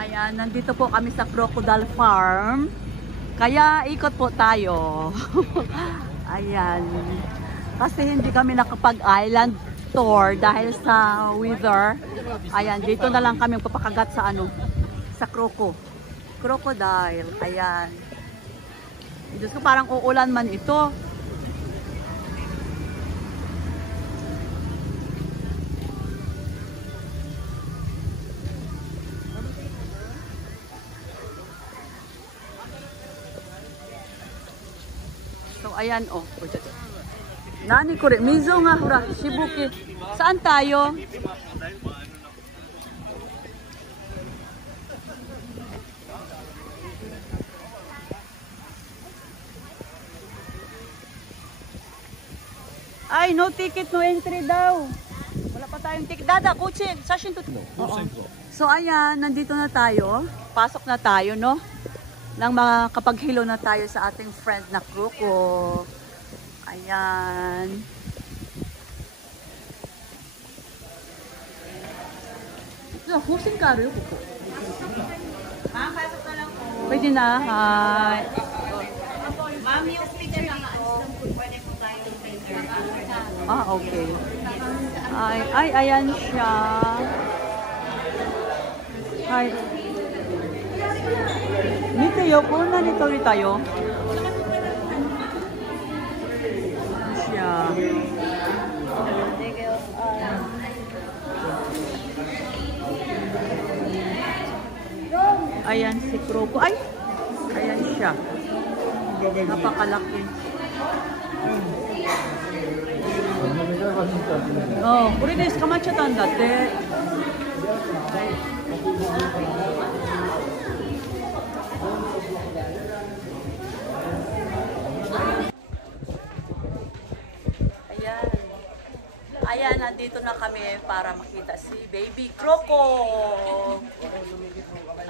Ayan, nandito po kami sa Crocodile Farm. Kaya ikot po tayo. Ayan. Kasi hindi kami nakapag-island tour dahil sa weather. Ayan, dito na lang kami papakagat sa sa crocodile. Ayan. Diyos ko, parang uulan man ito. So, ayan, oh. Nani ko rin. Mizo nga, hura. Shibuki. Saan tayo? Ay, no ticket, no entry daw. Wala pa tayong ticket. Dada, kutsi. Sashin to. So, ayan. Nandito na tayo. Pasok na tayo, no? Nang makapaghilo na tayo sa ating friend na Croco. Ayan. Hosting ka rin po. Pasok na lang po. Pwede na. Hi. Ma'am, yung picture lang pwede po tayo picture. Okay. Ay, ayan siya. Hi. Nito yoko na nito rin tayo. Siya. Ayan si Croco. Ay! Ayan siya. Napakalaki. Oh, uri desu ka machatan datte. Ayan. Ayan, nandito na kami para makita si Baby Croco.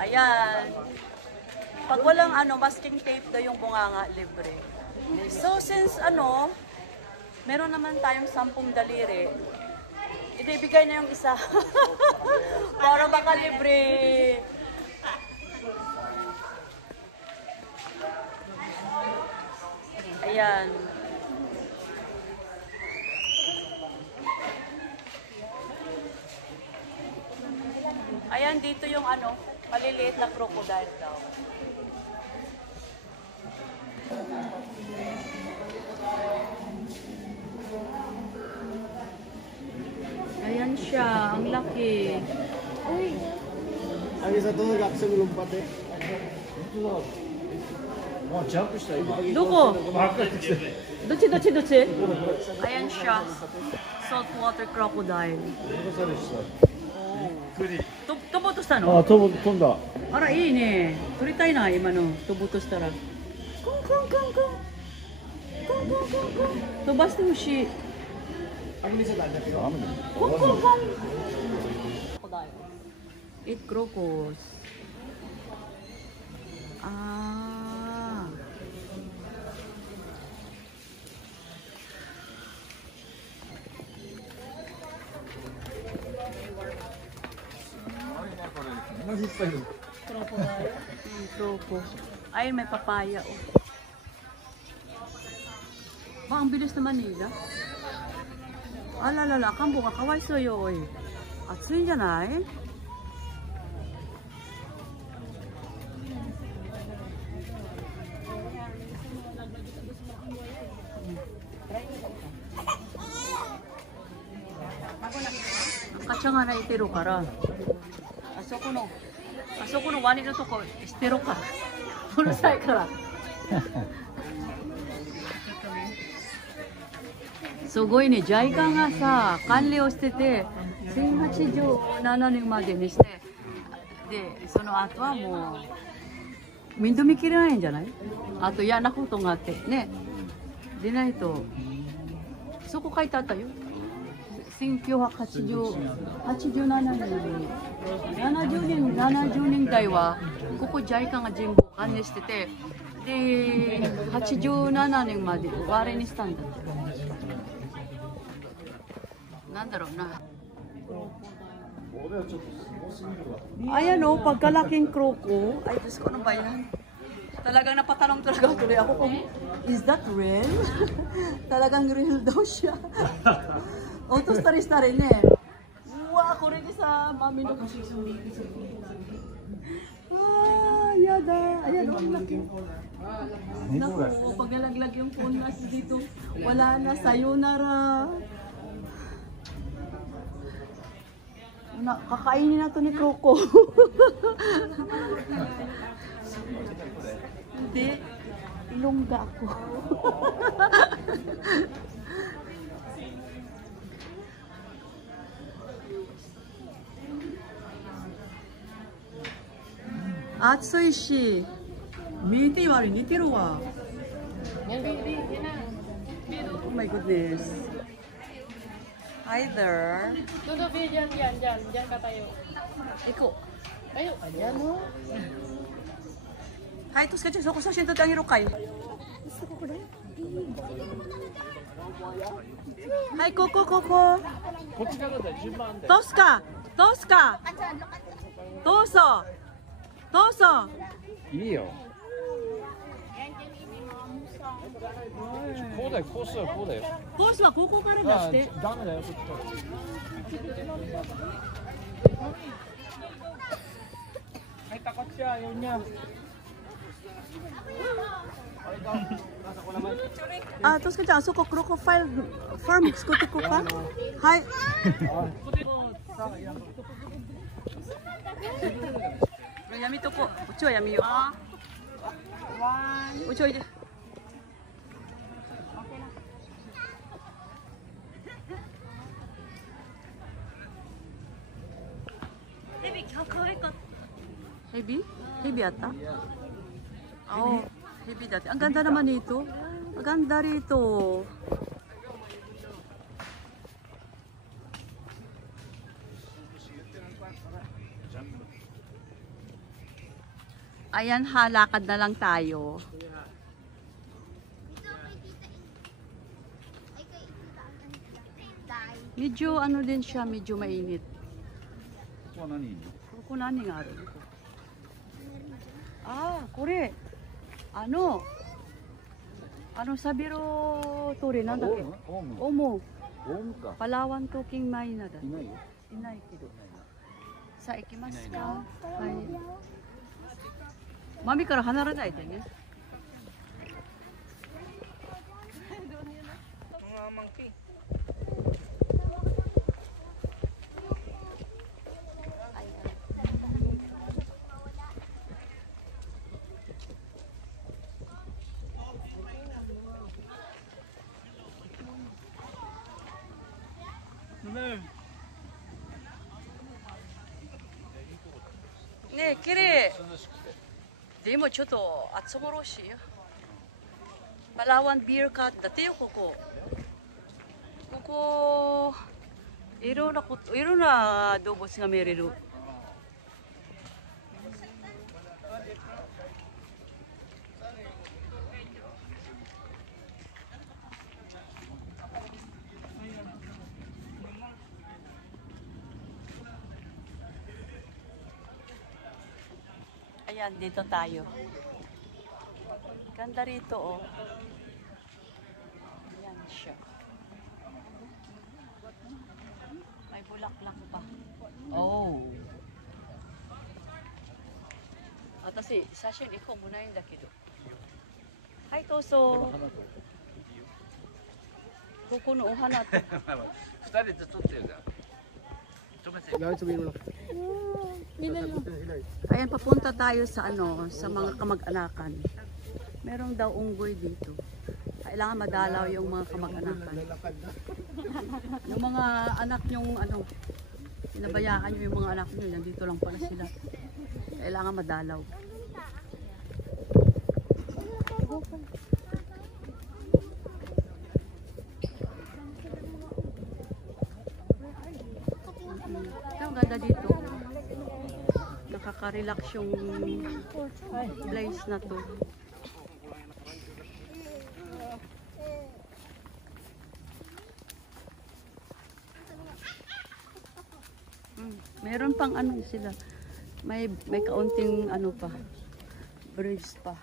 Ayan. Pag walang masking tape daw yung bunganga, libre. So, since meron naman tayong 10 daliri, ibibigay na yung isa. Para baka libre. Ayan. Ayan, dito yung maliliit na crocodile daw. Ayan siya, ang laki. Uy! Ang isa to nag-aksa eh. Doko? Dochi? Ayan siya. Saltwater crocodile. Tubo toしたの? あ、飛んだ。あら、いいね。撮りたいな、今の。飛ぼうとしたら。コンコンコンコン。コンコンコンコン。飛ばしてほしい。コンコンコン。Eat crocos. Ah. Croco. Ay, may papaya. Oh. Ba, ang bilis naman nila. Alalala, kambo ka kawaiso yo. Atsuiんじゃない? Kacha nga naitiro kara. あそこのワニのとこ捨てろか。うるさいから。すごいね、JICA がさ、管理をしてて、1817年までにして、で、その後はもう、面倒見きれないんじゃない？あと嫌なことがあって、ね。でないと、そこ書いてあったよ。1987年に70年代はここ JICA が全部管理してて、で87年まで終わりにしたんだって。なんだろうな。俺はちょっとすごすぎるわ。 Ayan o, pagkalaking kroko. Ay, Diyos ko, ano ba yan? Talagang napatanong talaga tuloy ako kung, is that real? Talagang real daw siya. Otos taris na rin eh. Wow, ako rin sa mami no. Ah, yada. Ayan o, ang laki. Naku, pag nalaglag yung phone natin dito, wala na, sayonara. Kakainin na to ni Kroko. Hindi. Ilongga ako. Atsui shi. Mite wari niteru wa. Oh my goodness. Hi there. Tudo, dyan ka tayo. Iko. Tayo, ayan o. Hai, terus kecil so kusa shinto tangi rokai. Hai, koko. こっちからだよ、順番で。 Toska. Toso. いいよ。こうだよ、こうしたらこうだよ。 Tosoはここから出あして。ダメだよ、こっちから。はい、takot siya, ayaw niya. Ah, terus kecil so ko crocodile farm skuti ko ka. Hai. Yami to ko. Uchi wa yami yo. Uchi oide. Hebi? Hebi ata? Oh, hebi dati. Ang ganda naman nito. Ang ganda rito. Ayan, halakad na lang tayo. Medyo ano din siya, medyo mainit. ここは何？ ここ何があるの？ああ、これano Sabiro Toriなんだっけ？オウム。オモ、オウムか。パラワントーキンマイナだ。いないよ。いないけど。さあ行きますか。はい。マミから離れないでね。ねえ、綺麗。でもちょっと暑もろしいよ。Palawan Beer Cut. Dati yo, ここ。ここ、いろんな動物が見れる。Ayan, dito tayo. Ganda rito, oh. Ayan siya. May bulaklak pa. Oh. Atasi, sashin iko munaiんだけど. Hi, Toso. ここのお花と。二人で撮ってるじゃん。Ayan, papunta tayo sa sa mga kamag-anakan. Merong daw unggoy dito. Kailangan madalaw yung mga kamag-anakan. Yung mga anak nyong pinabayaan nyo yung mga anak nyo, nandito lang pala sila. Kailangan madalaw. Ang ganda dito. Nakaka-relax yung place na to. pang ano sila. May kaunting ano pa. Bridge pa.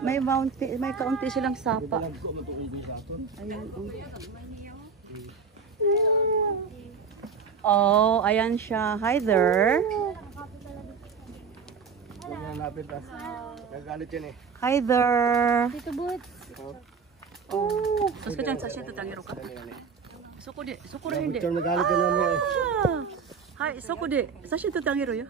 May mountain, may kaunti silang sapa. Ayan, oh. Oh, ayan siya. Hi there. Nagalit yan eh. Hi there. Tito Boots. Oh. Tapos ka dyan, sa siya tutangiro ka? Suko di. Suko rin di. Nagalit yan namin eh. Ah. Hi, suko di. Sa siya tutangiro yun?